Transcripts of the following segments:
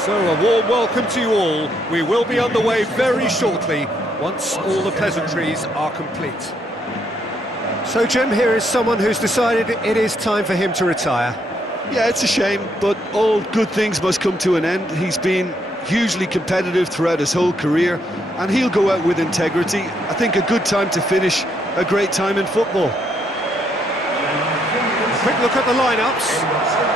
So a warm welcome to you all. We will be underway very shortly, once all the pleasantries are complete. So Jim, here is someone who's decided it is time for him to retire. Yeah, it's a shame, but all good things must come to an end. He's been hugely competitive throughout his whole career, and he'll go out with integrity. I think a good time to finish a great time in football. Quick look at the lineups.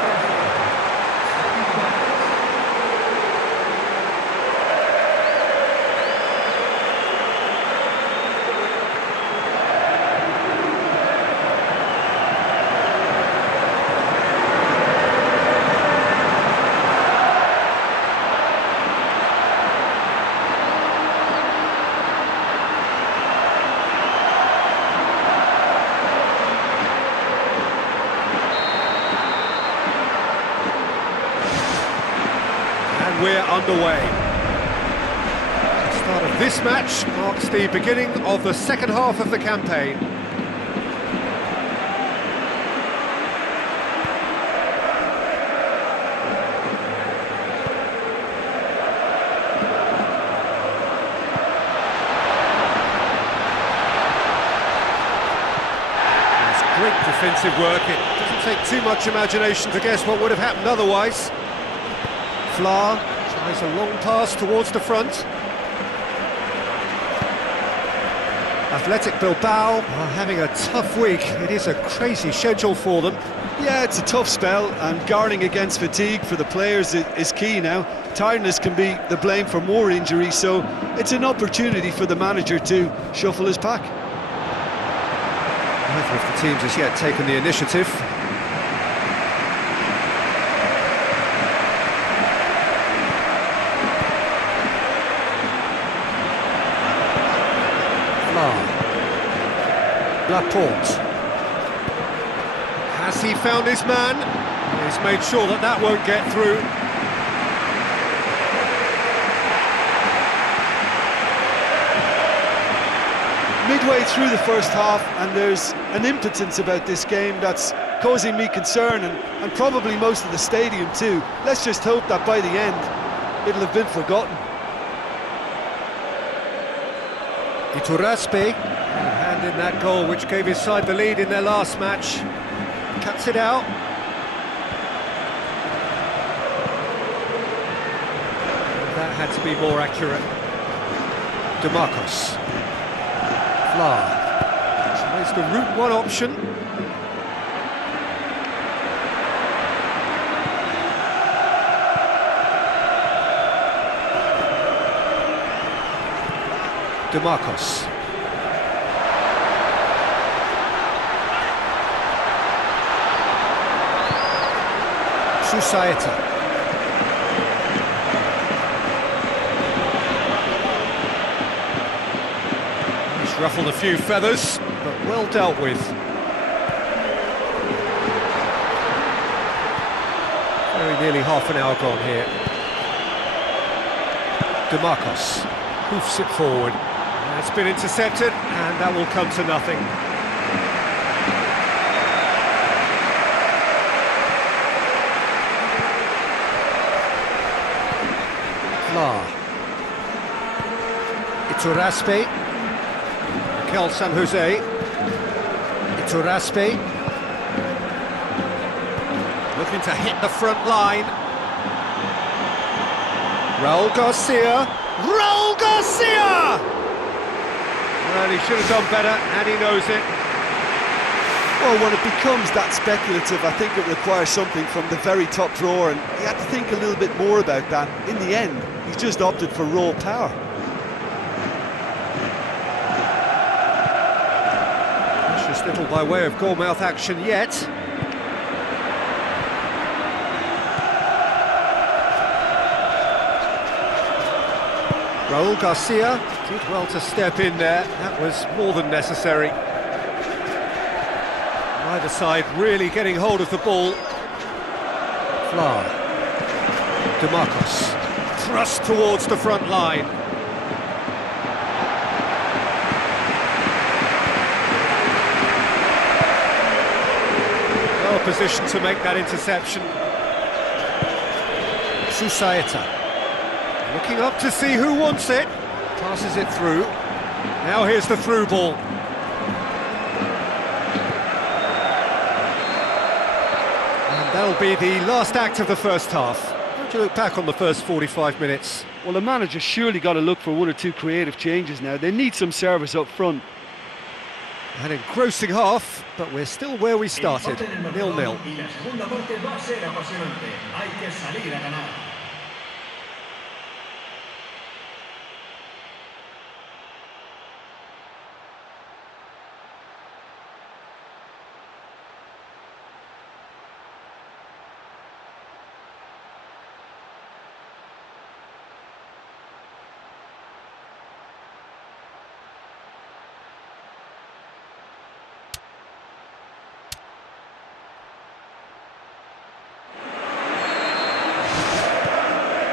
We're underway. The start of this match marks the beginning of the second half of the campaign. It's great defensive work. It doesn't take too much imagination to guess what would have happened otherwise. Fla tries a long pass towards the front. Athletic Bilbao are having a tough week. It is a crazy schedule for them. Yeah, it's a tough spell, and guarding against fatigue for the players is key now. Tiredness can be the blame for more injuries, so it's an opportunity for the manager to shuffle his pack. Neither of the teams has yet taken the initiative. Laporte. Has he found his man? He's made sure that that won't get through. Midway through the first half, and there's an impotence about this game that's causing me concern, and probably most of the stadium too. Let's just hope that by the end it'll have been forgotten. Iturraspe, hand in that goal which gave his side the lead in their last match. Cuts it out. That had to be more accurate. DeMarcos. Fla. Tries the route one option. DeMarcos. Susaeta. He's ruffled a few feathers, but well dealt with. Very nearly half an hour gone here. DeMarcos hoofs it forward. It's been intercepted, and that will come to nothing. Fla. Iturraspe. Mikel San Jose. Iturraspe. Looking to hit the front line. Raul Garcia. Raul Garcia! Well, he should have done better, and he knows it. Well, when it becomes that speculative, I think it requires something from the very top drawer, and he had to think a little bit more about that. In the end, he's just opted for raw power. Precious little by way of goal-mouth action yet. Raul Garcia did well to step in there. That was more than necessary. Either side really getting hold of the ball. Fla. DeMarcos. Thrust towards the front line. Well positioned to make that interception. Susaeta. Looking up to see who wants it. Passes it through. Now here's the through ball. And that'll be the last act of the first half. How do you look back on the first 45 minutes? Well, the manager's surely got to look for one or two creative changes now. They need some service up front. An engrossing half, but we're still where we started, 0-0.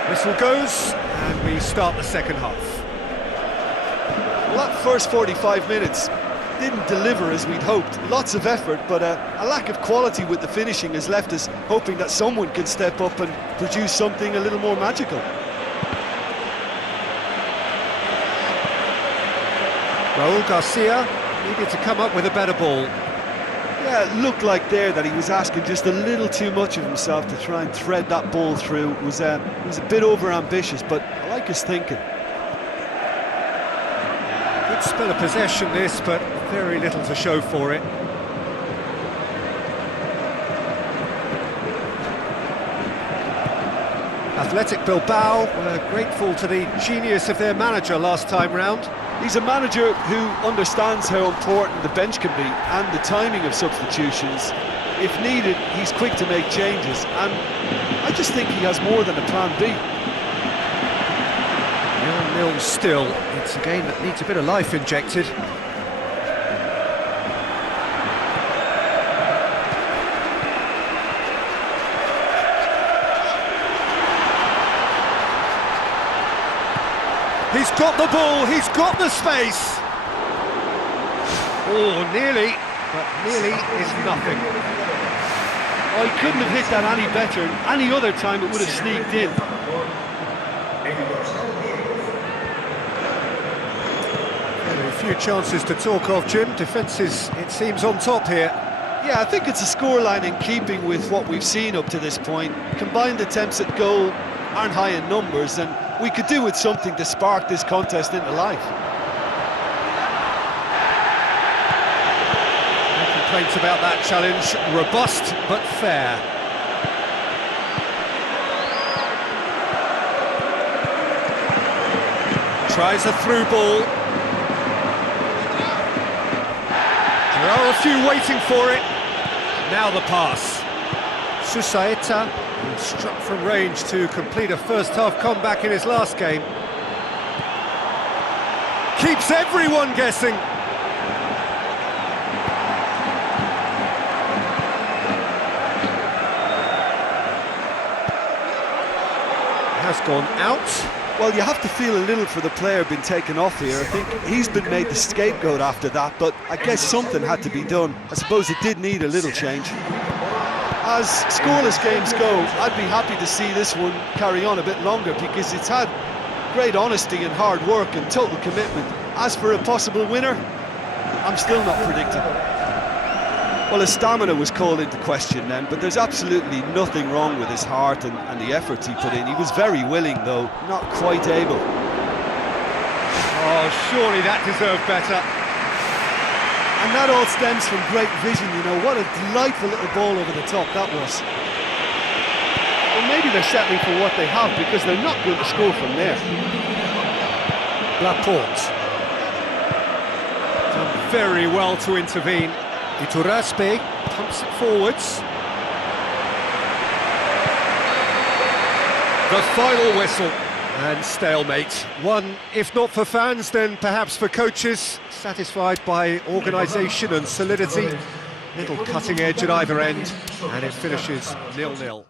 Whistle goes, and we start the second half. Well, that first 45 minutes didn't deliver as we'd hoped. Lots of effort, but a lack of quality with the finishing has left us hoping that someone can step up and produce something a little more magical. Raul Garcia needed to come up with a better ball. Yeah, it looked like there that he was asking just a little too much of himself to try and thread that ball through. It was a bit over-ambitious, but I like his thinking. Good spell of possession this, but very little to show for it. Athletic Bilbao were grateful to the genius of their manager last time round. He's a manager who understands how important the bench can be and the timing of substitutions. If needed, he's quick to make changes, and I just think he has more than a plan B. 0-0 still. It's a game that needs a bit of life injected. He's got the ball, he's got the space. Oh, nearly, but nearly is nothing. Oh, he couldn't have hit that any better. Any other time it would have sneaked in. A few chances to talk of, Jim. Defence is, it seems, on top here. Yeah, I think it's a scoreline in keeping with what we've seen up to this point. Combined attempts at goal aren't high in numbers, and we could do with something to spark this contest into life. No complaints about that challenge. Robust but fair. Tries a through ball. There are a few waiting for it. Now the pass. Susaeta struck from range to complete a first-half comeback in his last game. Keeps everyone guessing. Has gone out. Well, you have to feel a little for the player being taken off here. I think he's been made the scapegoat after that, but I guess something had to be done. I suppose it did need a little change. As scoreless games go, I'd be happy to see this one carry on a bit longer because it's had great honesty and hard work and total commitment. As for a possible winner, I'm still not predicting. Well, his stamina was called into question then, but there's absolutely nothing wrong with his heart and the efforts he put in. He was very willing, though, not quite able. Oh, surely that deserved better. And that all stems from great vision, you know. What a delightful little ball over the top that was. Well, maybe they're settling for what they have because they're not going to score from there. Laporte. Done very well to intervene. Iturraspe pumps it forwards. The final whistle. And stalemate. One, if not for fans, then perhaps for coaches, satisfied by organisation and solidity. Little cutting edge at either end, and it finishes 0-0.